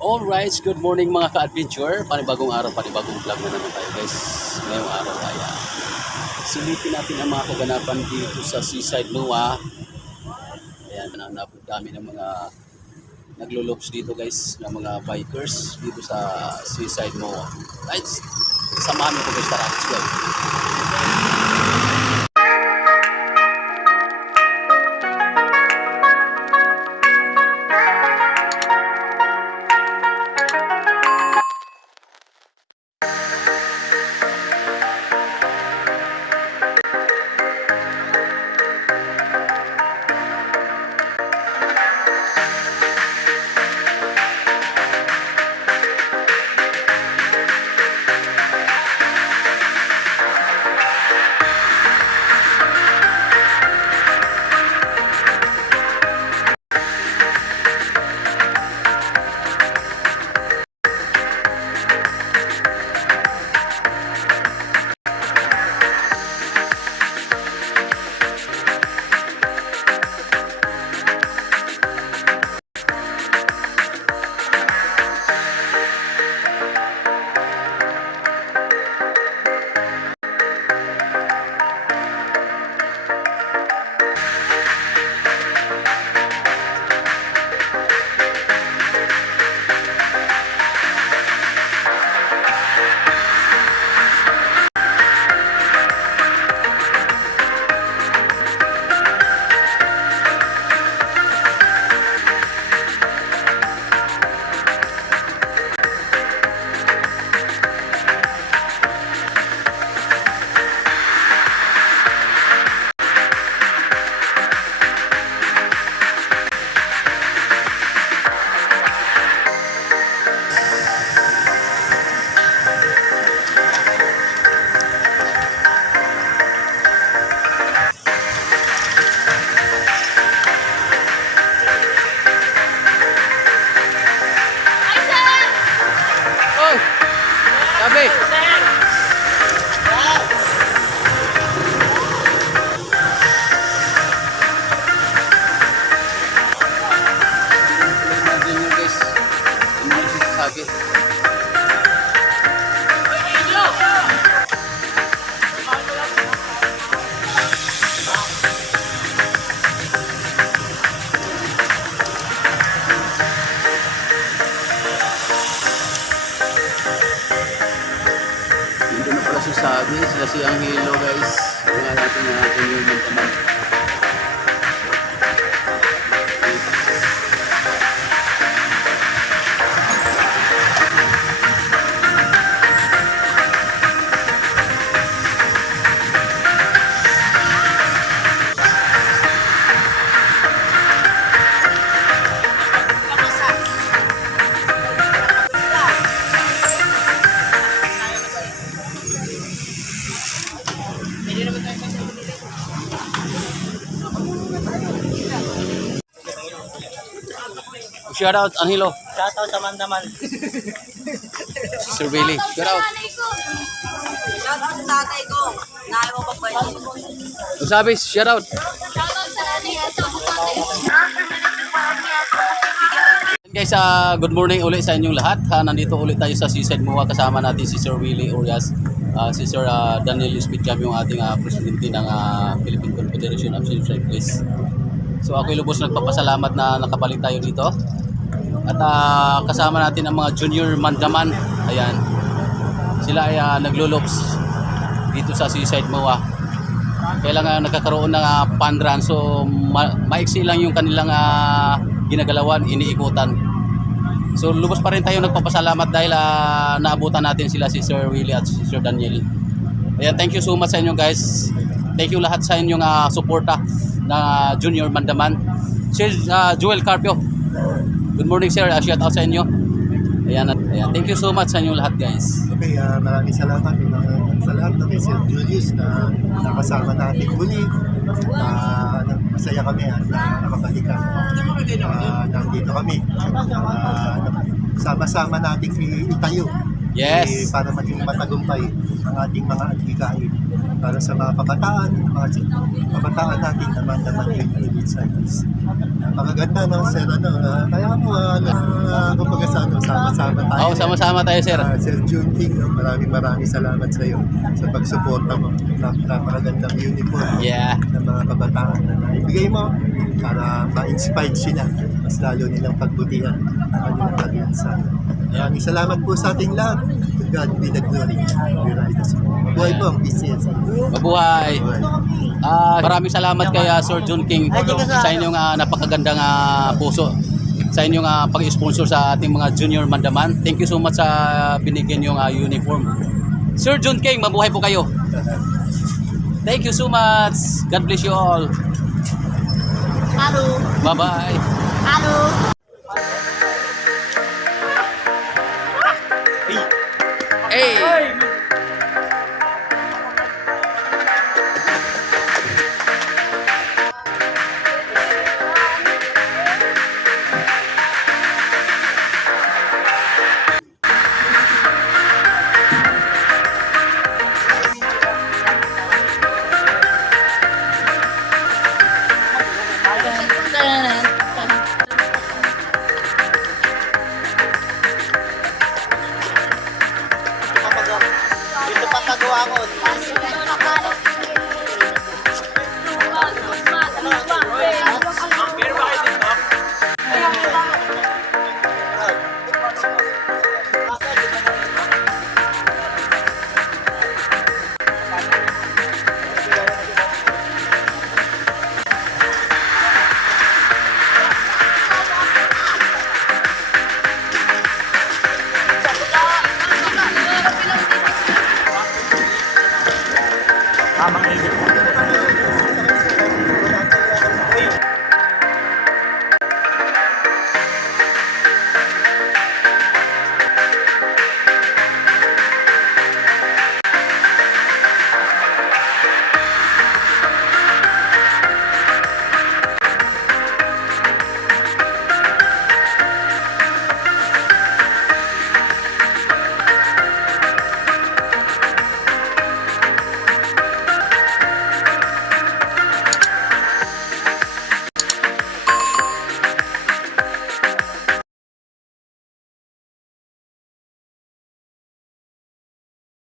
Alright, good morning mga ka-adventure. Panibagong araw, panibagong vlog na naman tayo guys. Ngayong araw ay silipin natin ang mga kaganapan dito sa Seaside Noa. Ayan, dami ng mga naglo-loops dito guys, ng mga bikers dito sa Seaside Noa. Right, samahan mo ko guys, tara, let's go. Sabi! Sabi, sila si Angelo guys. Mga natin na natin yung teman. Shout out Angelo. Shout out sa Mandaman. Sir Billy. Shout out. Shout out sa tatay ko. Naayaw ko pagbayad. Sabi, shout out. Shout out sa nanay at sa tatay. Guys, good morning ulit sa inyong lahat. Nandito ulit tayo sa Seaside Noa, kasama natin si Sir Willie Orias, si Sir Daniel Lispicam, yung ating presidente ng Philippine Confederation of Cyclists. So ako'y lubos nagpapasalamat na nakabalik tayo dito. At kasama natin ang mga junior mandaman. Ayan. Sila ay naglo-loops dito sa Seaside Noa. Kailangan nagkakaroon ng fun run. So maiksi lang yung kanilang ginagalawan, iniikutan. So lubos pa rin tayo nagpapasalamat dahil naabutan natin sila, si Sir Willie at si Sir Daniel. Ayan, thank you so much sa inyo guys. Thank you lahat sa inyong suporta na junior mandaman. Sir Joel Carpio. Good morning sir, shout out sa inyo. Ayan, thank you so much sa inyong lahat guys. Okay, maraming salamat sa lahat ng Sir Julius na nakasama natin muli. Masaya kami at nakabalikan. Nandito kami. Sama-sama nating itayo Yes. para maging matagumpay ang ating mga adhikain para sa mga kabataan, kabataan natin naman yung elite cyclists. Napakaganda ng sir, kaya mo, kumbaga sa sama-sama tayo. Oo, sama-sama tayo, sir. Sir June King, no? maraming salamat sa iyo sa pagsuporta mo. Napakagandang uniform Yeah. ng mga kabataan na naibigay mo para ma-inspired sila. Mas lalo nilang pagbutihan ang kanilang pag-iinsan. Maraming salamat po sa ating lahat. To God be the glory. We ride us. Buhay po ang PCS. Mabuhay. Maraming salamat kay Sir John King sa inyong napakagandang puso, sa inyong pag-sponsor sa ating mga junior mandaman. Thank you so much sa binigyan yung uniform. Sir John King, mabuhay po kayo. Thank you so much. God bless you all. Halo. Bye-bye. Halo. Hey! Dito pa nagawa ko. Tamang init